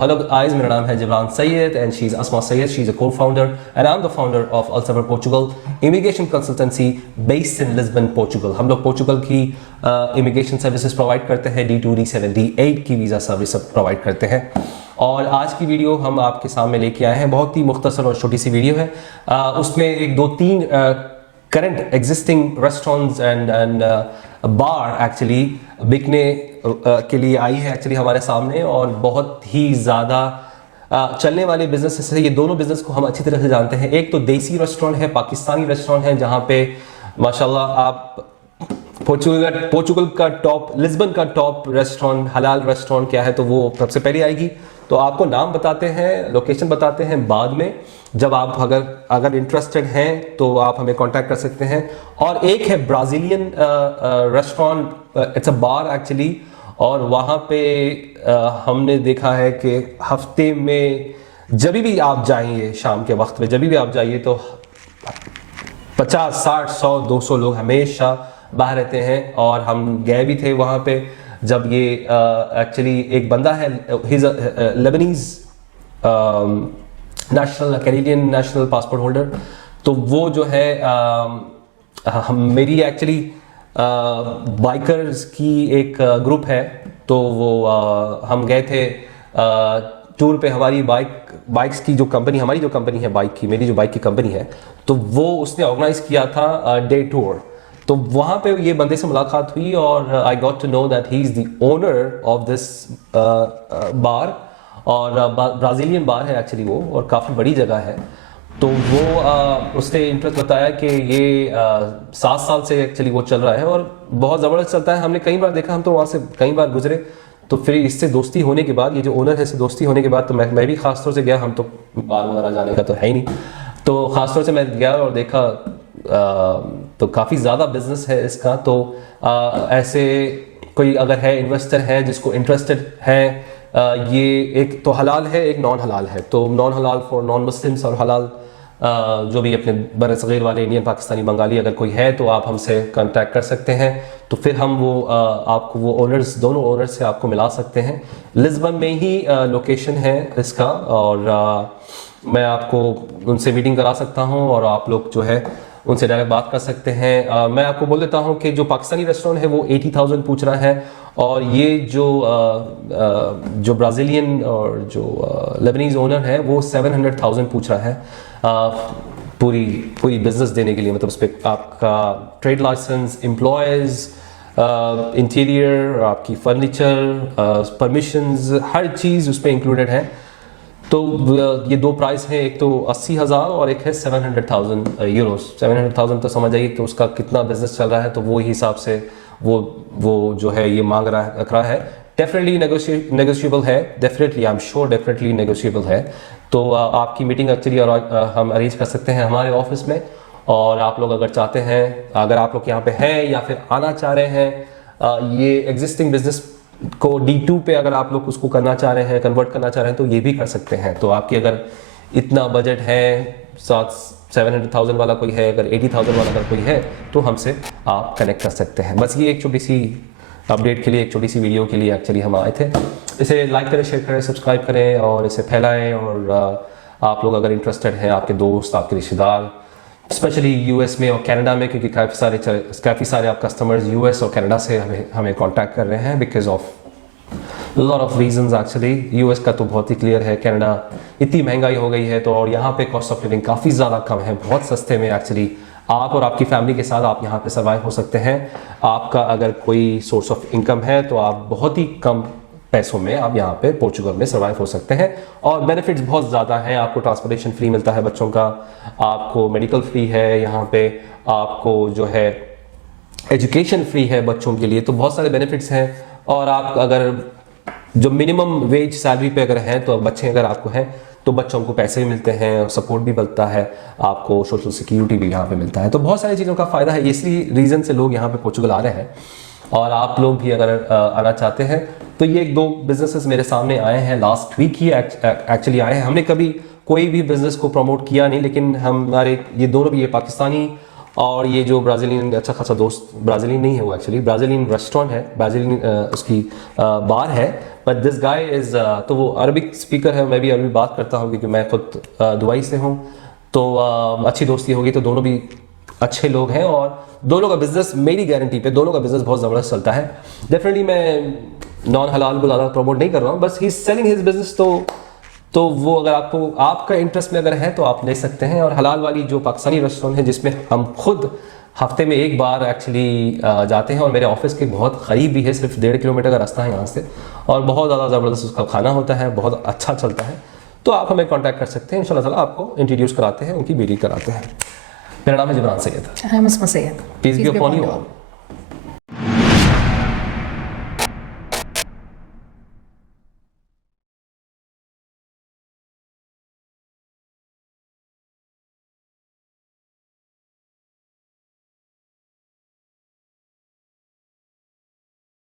Hello guys, मेरा नाम है Jibran Syed and she's Asma Sayed. She's a co-founder and I'm the founder of Alsaver Portugal immigration consultancy based in Lisbon, Portugal. हम लोग Portugal की immigration services provide करते हैं, D2 D7 D8 की visa service provide करते हैं। और आज की वीडियो हम आपके सामने लेके आए हैं, बहुत ही मुख्तसर और छोटी सी वीडियो है। उसमें एक दो तीन current existing restaurants and bar actually बिकने के लिए आई है एक्चुअली हमारे सामने, और बहुत ही ज़्यादा चलने वाले बिजनेस है। ये दोनों बिजनेस को हम अच्छी तरह से जानते हैं। एक तो देसी रेस्टोरेंट है, पाकिस्तानी रेस्टोरेंट है, जहाँ पे माशाल्लाह आप पोर्चुगल का टॉप, लिस्बन का टॉप रेस्टोरेंट, हलाल रेस्टोरेंट क्या है तो वो सबसे पहले आएगी। तो आपको नाम बताते हैं, लोकेशन बताते हैं बाद में, जब आप अगर इंटरेस्टेड हैं तो आप हमें कांटेक्ट कर सकते हैं। और एक है Brazilian restaurant, it's a bar actually, और वहाँ पे हमने देखा है कि हफ्ते में जब भी आप जाइए, शाम के वक्त में जब भी आप जाइए तो 50, 60, 100, 200 लोग हमेशा बाहर रहते हैं। और हम गए भी थे वहाँ पे जब ये एक्चुअली एक बंदा है, Lebanese national Canadian national passport holder, तो वो जो है मेरी एक्चुअली बाइकर्स की एक ग्रुप है, तो वो हम गए थे टूर पे। हमारी बाइक्स की जो कंपनी, हमारी जो कंपनी है बाइक की, मेरी जो बाइक की कंपनी है, तो वो उसने ऑर्गेनाइज किया था डे टूर। तो वहाँ पे ये बंदे से मुलाकात हुई और I got to know that he is the owner of this bar, और ब्राज़ीलियन बार है एक्चुअली वो, और काफ़ी बड़ी जगह है। तो वो उसने इंटरेस्ट बताया कि ये 7 साल से एक्चुअली वो चल रहा है और बहुत ज़बरदस्त चलता है। हमने कई बार देखा, हम तो वहाँ से कई बार गुजरे, तो फिर इससे दोस्ती होने के बाद, ये जो ओनर है इससे दोस्ती होने के बाद, तो मैं भी खासतौर से गया, हम तो बार वगैरह जाने का तो है ही नहीं, तो खासतौर से मैं गया और देखा तो काफ़ी ज़्यादा बिजनेस है इसका। तो ऐसे कोई अगर है इन्वेस्टर है जिसको इंटरेस्टेड है, ये एक तो हलाल है, एक नॉन हलाल है। तो नॉन हलाल फॉर नॉन मुस्लिम्स, और हलाल जो भी अपने बरसग़ीर वाले इंडियन, पाकिस्तानी, बंगाली अगर कोई है तो आप हमसे कांटेक्ट कर सकते हैं। तो फिर हम वो आपको वो ओनर्स, दोनों ओनर्स से आपको मिला सकते हैं। लिस्बन में ही लोकेशन है इसका, और मैं आपको उनसे मीटिंग करा सकता हूँ और आप लोग जो है उनसे डायरेक्ट बात कर सकते हैं। मैं आपको बोल देता हूँ कि जो पाकिस्तानी रेस्टोरेंट है वो 80,000 पूछ रहा है, और ये जो ब्राज़ीलियन और जो लेबनीज ओनर है वो 700,000 पूछ रहा है पूरी बिजनेस देने के लिए। मतलब उस पर आपका ट्रेड लाइसेंस, एम्प्लॉयज़, इंटीरियर, आपकी फर्नीचर, परमिशंस, हर चीज़ उस पर इंक्लूडेड है। तो ये दो प्राइस हैं, एक तो 80,000 और एक है 700,000 यूरोस। 700,000 तो समझ आइए कि उसका कितना बिजनेस चल रहा है, तो वो हिसाब से वो जो है ये मांग रहा है। डेफिनेटली नेगोशिएबल है, definitely I am sure, definitely negotiable है। तो आपकी मीटिंग एक्चुअली हम अरेंज कर सकते हैं हमारे ऑफिस में, और आप लोग अगर चाहते हैं, अगर आप लोग यहाँ पे हैं या फिर आना चाह रहे हैं, ये एग्जिस्टिंग बिजनेस को D2 पे अगर आप लोग उसको करना चाह रहे हैं, कन्वर्ट करना चाह रहे हैं, तो ये भी कर सकते हैं। तो आपकी अगर इतना बजट है, 700,000 वाला कोई है, अगर 80,000 वाला अगर कोई है, तो हमसे आप कनेक्ट कर सकते हैं। बस ये एक छोटी सी अपडेट के लिए, एक छोटी सी वीडियो के लिए एक्चुअली हम आए थे। इसे लाइक करें, शेयर करें, सब्सक्राइब करें और इसे फैलाएं। और आप लोग अगर इंटरेस्टेड हैं, आपके दोस्त, आपके रिश्तेदार, स्पेशली US में और कनाडा में, क्योंकि काफ़ी सारे आप कस्टमर्स US और कनाडा से हमें कांटेक्ट कर रहे हैं because of lot of reasons actually. US का तो बहुत ही क्लियर है, कनाडा इतनी महंगाई हो गई है, तो और यहाँ पे कॉस्ट ऑफ लिविंग काफ़ी ज़्यादा कम है, बहुत सस्ते में एक्चुअली आप और आपकी फैमिली के साथ आप यहाँ पे सर्वाइव हो सकते हैं। आपका अगर कोई सोर्स ऑफ इनकम है तो आप बहुत ही कम पैसों में आप यहाँ पे पोर्चुगल में सर्वाइव हो सकते हैं, और बेनिफिट्स बहुत ज़्यादा हैं। आपको ट्रांसपोर्टेशन फ्री मिलता है बच्चों का, आपको मेडिकल फ्री है यहाँ पे, आपको जो है एजुकेशन फ्री है बच्चों के लिए, तो बहुत सारे बेनिफिट्स हैं। और आप अगर जो मिनिमम वेज सैलरी पे अगर हैं, तो बच्चे अगर आपको हैं तो बच्चों को पैसे भी मिलते हैं, सपोर्ट भी मिलता है, आपको सोशल सिक्योरिटी भी यहाँ पे मिलता है। तो बहुत सारी चीज़ों का फ़ायदा है, इसी रीज़न से लोग यहाँ पे पोर्चुगल आ रहे हैं। और आप लोग भी अगर आना चाहते हैं तो ये एक दो बिजनेसेस मेरे सामने आए हैं, लास्ट वीक ही एक्चुअली आए हैं। हमने कभी कोई भी बिजनेस को प्रमोट किया नहीं, लेकिन हमारे ये दोनों भी, ये पाकिस्तानी और ये जो ब्राज़ीलियन अच्छा खासा दोस्त, ब्राज़ीलियन नहीं है वो एक्चुअली, ब्राज़ीलियन रेस्टोरेंट है, ब्राज़ीलियन उसकी बार है, बट दिस गाय इज़ तो वो अरबिक स्पीकर है, मैं भी अरबी बात करता हूँ क्योंकि मैं खुद दुबई से हूँ, तो अच्छी दोस्ती होगी, तो दोनों भी अच्छे लोग हैं और दोनों का बिजनेस, मेरी गारंटी पे दोनों का बिजनेस बहुत ज़बरदस्त चलता है। डेफिनेटली मैं नॉन हलाल को ज़्यादा प्रमोट नहीं कर रहा हूँ, बस he is selling his business, तो वो अगर आपको आपका इंटरेस्ट में अगर है तो आप ले सकते हैं। और हलाल वाली जो पाकिस्तानी रेस्टोरेंट है जिसमें हम खुद हफ्ते में एक बार एक्चुअली जाते हैं और मेरे ऑफिस के बहुत करीब भी है, सिर्फ 1.5 किलोमीटर का रास्ता है यहाँ से, और बहुत ज़्यादा ज़बरदस्त उसका खाना होता है, बहुत अच्छा चलता है, तो आप हमें कांटेक्ट कर सकते हैं। इंशाल्लाह ताला आपको इंट्रोड्यूस कराते हैं, उनकी बीडी कराते हैं। मेरा नाम है Jibran Syed. I'm Asma Sayed. Peace be upon you all.